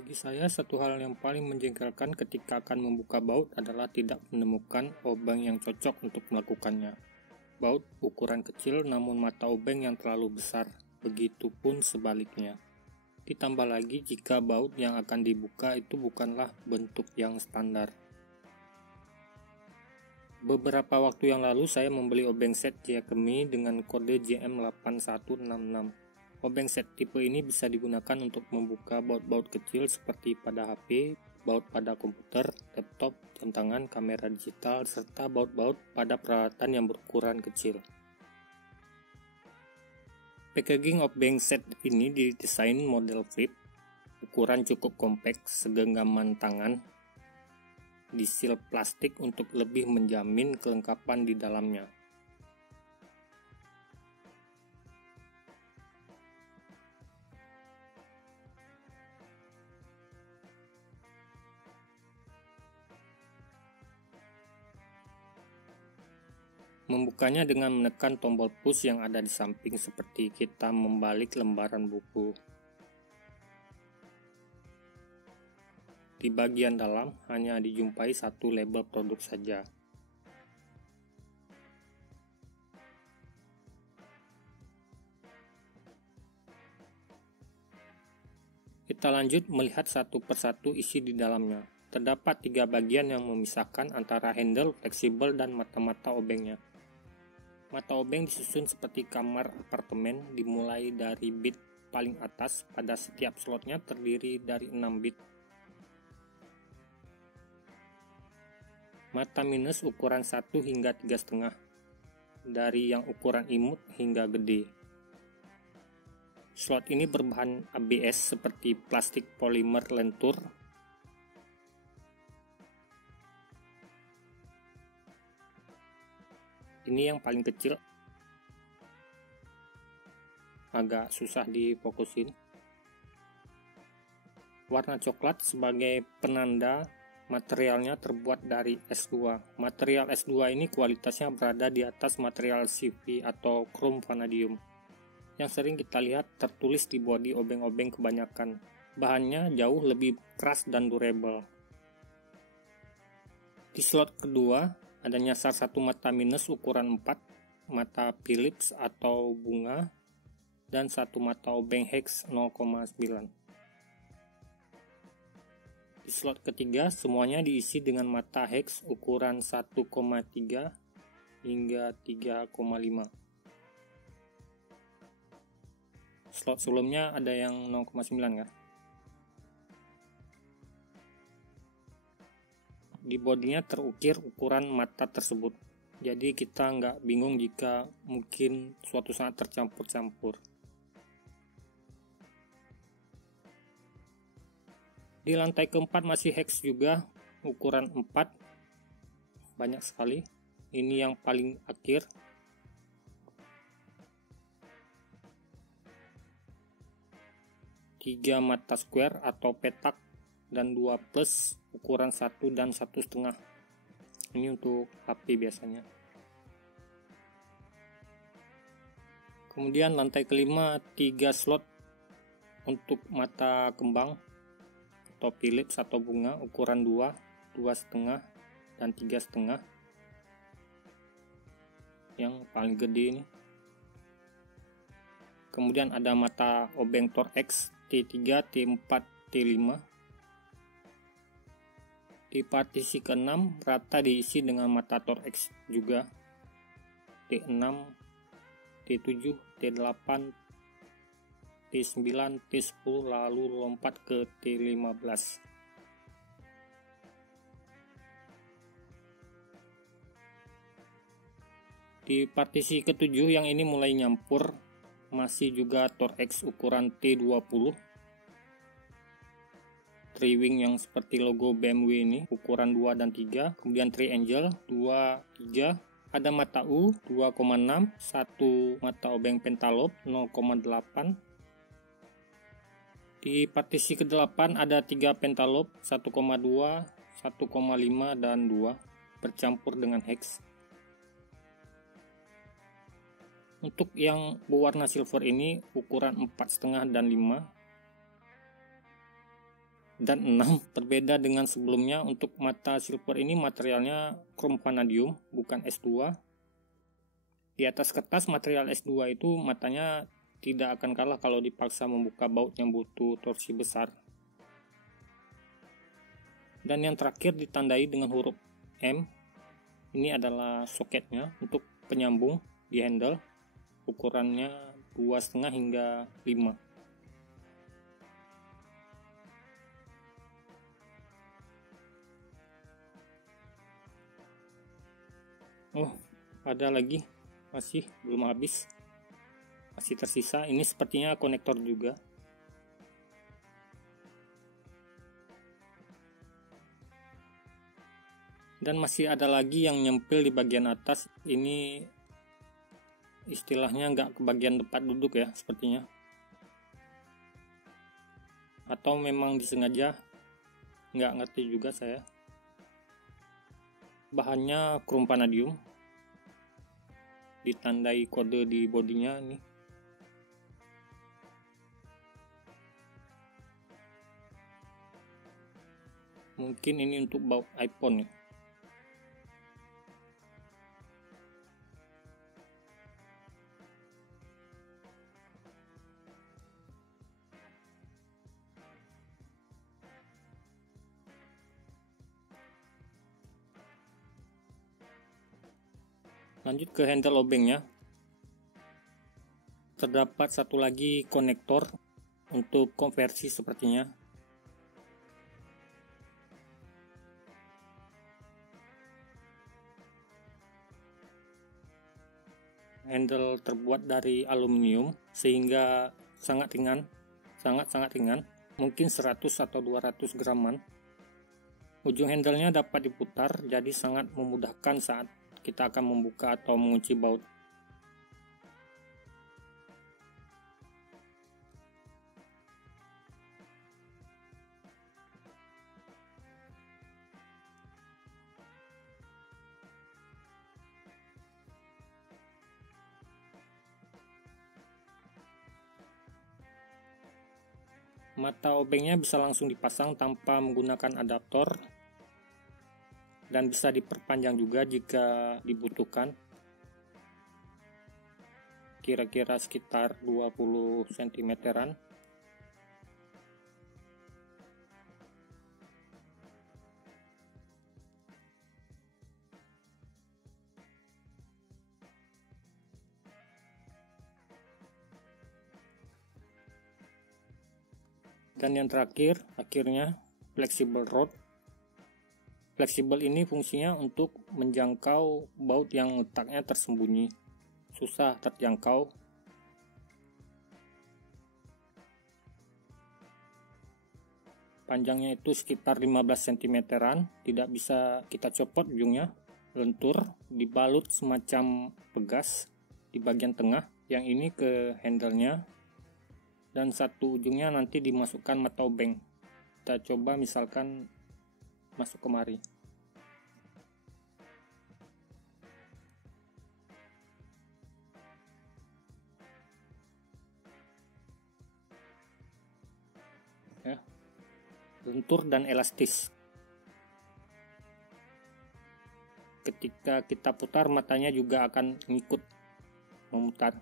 Bagi saya, satu hal yang paling menjengkelkan ketika akan membuka baut adalah tidak menemukan obeng yang cocok untuk melakukannya. Baut ukuran kecil namun mata obeng yang terlalu besar, begitupun sebaliknya. Ditambah lagi jika baut yang akan dibuka itu bukanlah bentuk yang standar. Beberapa waktu yang lalu saya membeli obeng set Giacomi dengan kode JM8166. Obeng set tipe ini bisa digunakan untuk membuka baut-baut kecil seperti pada HP, baut pada komputer, laptop, jam tangan, kamera digital, serta baut-baut pada peralatan yang berukuran kecil. Packaging obeng set ini didesain model flip, ukuran cukup kompak, segenggaman tangan, disil plastik untuk lebih menjamin kelengkapan di dalamnya. Membukanya dengan menekan tombol push yang ada di samping seperti kita membalik lembaran buku. Di bagian dalam hanya dijumpai satu label produk saja. Kita lanjut melihat satu persatu isi di dalamnya. Terdapat 3 bagian yang memisahkan antara handle, fleksibel, dan mata-mata obengnya. Mata obeng disusun seperti kamar apartemen, dimulai dari bit paling atas. Pada setiap slotnya terdiri dari 6 bit. Mata minus ukuran 1 hingga 3,5, dari yang ukuran imut hingga gede. Slot ini berbahan ABS seperti plastik polimer lentur. Ini yang paling kecil, agak susah difokusin. Warna coklat sebagai penanda materialnya terbuat dari S2. Material S2 ini kualitasnya berada di atas material CV atau chrome vanadium yang sering kita lihat tertulis di bodi obeng-obeng kebanyakan. Bahannya jauh lebih keras dan durable. Di slot kedua ada nyasar satu mata minus ukuran 4, mata Philips atau bunga, dan satu mata obeng hex 0,9. Di slot ketiga semuanya diisi dengan mata hex ukuran 1,3 hingga 3,5. Slot sebelumnya ada yang 0,9 kan? Di bodinya terukir ukuran mata tersebut, jadi kita nggak bingung jika mungkin suatu saat tercampur-campur. Di lantai keempat masih hex juga, ukuran 4, banyak sekali. Ini yang paling akhir. Tiga mata square atau petak dan 2 plus ukuran 1 dan 1,5. Ini untuk HP biasanya. Kemudian lantai kelima 3 slot untuk mata kembang atau Philips atau bunga ukuran 2, 2,5 dan 3,5. Yang paling gede ini. Kemudian ada mata obeng Torx T3, T4, T5. Di partisi ke-6 rata diisi dengan mata Torx juga, T6, T7, T8, T9, T10, lalu lompat ke T15. Di partisi ke-7 yang ini mulai nyampur, masih juga Torx ukuran T20. Triwing yang seperti logo BMW ini ukuran 2 dan 3, kemudian triangle 2, 3, ada mata U 2,6, satu mata obeng pentalobe 0,8. Di partisi ke-8 ada 3 pentalobe 1,2, 1,5 dan 2 bercampur dengan hex. Untuk yang berwarna silver ini ukuran 4,5 dan 5. Dan 6, berbeda dengan sebelumnya, untuk mata silver ini materialnya krom vanadium, bukan S2. Di atas kertas material S2 itu matanya tidak akan kalah kalau dipaksa membuka baut yang butuh torsi besar. Dan yang terakhir ditandai dengan huruf M. Ini adalah soketnya untuk penyambung di handle, ukurannya 2,5 hingga 5. Oh, ada lagi, masih belum habis, masih tersisa. Ini sepertinya konektor juga. Dan masih ada lagi yang nyempil di bagian atas. Ini istilahnya nggak ke bagian tempat duduk ya, sepertinya. Atau memang disengaja, nggak ngerti juga saya. Bahannya krom vanadium, ditandai kode di bodinya nih. Mungkin ini untuk baut iPhone nih. Lanjut ke handle obengnya. Terdapat satu lagi konektor untuk konversi sepertinya. Handle terbuat dari aluminium sehingga sangat ringan, sangat ringan, mungkin 100 atau 200 graman. Ujung handlenya dapat diputar, jadi sangat memudahkan saat kita akan membuka atau mengunci baut. Mata obengnya bisa langsung dipasang tanpa menggunakan adaptor, dan bisa diperpanjang juga jika dibutuhkan, kira-kira sekitar 20 cm-an. Dan yang terakhir, akhirnya flexible rod. Fleksibel ini fungsinya untuk menjangkau baut yang letaknya tersembunyi, susah terjangkau. Panjangnya itu sekitar 15 cm-an, tidak bisa kita copot ujungnya, lentur, dibalut semacam pegas di bagian tengah, yang ini ke handle-nya, dan satu ujungnya nanti dimasukkan mata obeng. Kita coba misalkan masuk kemari. Ya, lentur dan elastis. Ketika kita putar, matanya juga akan ngikut memutar.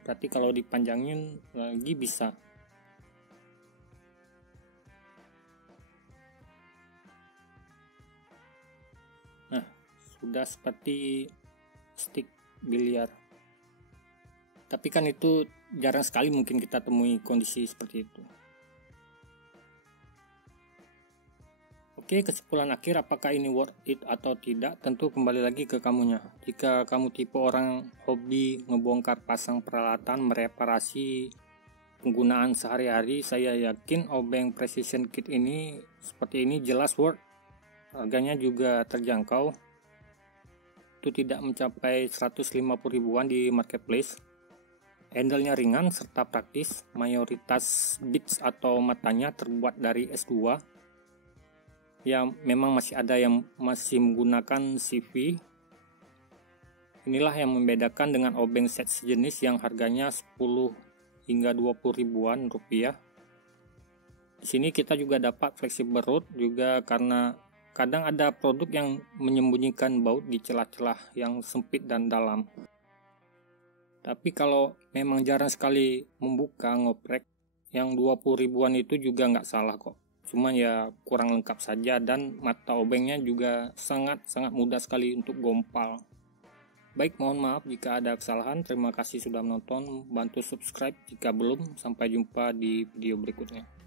Berarti kalau dipanjangin lagi bisa. Nah, sudah seperti stick biliar. Tapi kan itu jarang sekali mungkin kita temui kondisi seperti itu. Oke, kesimpulan akhir, apakah ini worth it atau tidak, tentu kembali lagi ke kamunya. Jika kamu tipe orang hobi ngebongkar pasang peralatan, mereparasi penggunaan sehari-hari, saya yakin obeng precision kit ini seperti ini jelas worth. Harganya juga terjangkau, itu tidak mencapai 150 ribuan di marketplace. Handle-nya ringan serta praktis, mayoritas bits atau matanya terbuat dari S2. Ya, memang masih ada yang masih menggunakan CV. Inilah yang membedakan dengan obeng set sejenis yang harganya 10 hingga 20 ribuan rupiah. Di sini kita juga dapat fleksibel root juga, karena kadang ada produk yang menyembunyikan baut di celah-celah yang sempit dan dalam. Tapi kalau memang jarang sekali membuka ngoprek, yang 20 ribuan itu juga nggak salah kok. Cuman ya kurang lengkap saja, dan mata obengnya juga sangat-sangat mudah sekali untuk gompal. Baik, mohon maaf jika ada kesalahan. Terima kasih sudah menonton. Bantu subscribe jika belum. Sampai jumpa di video berikutnya.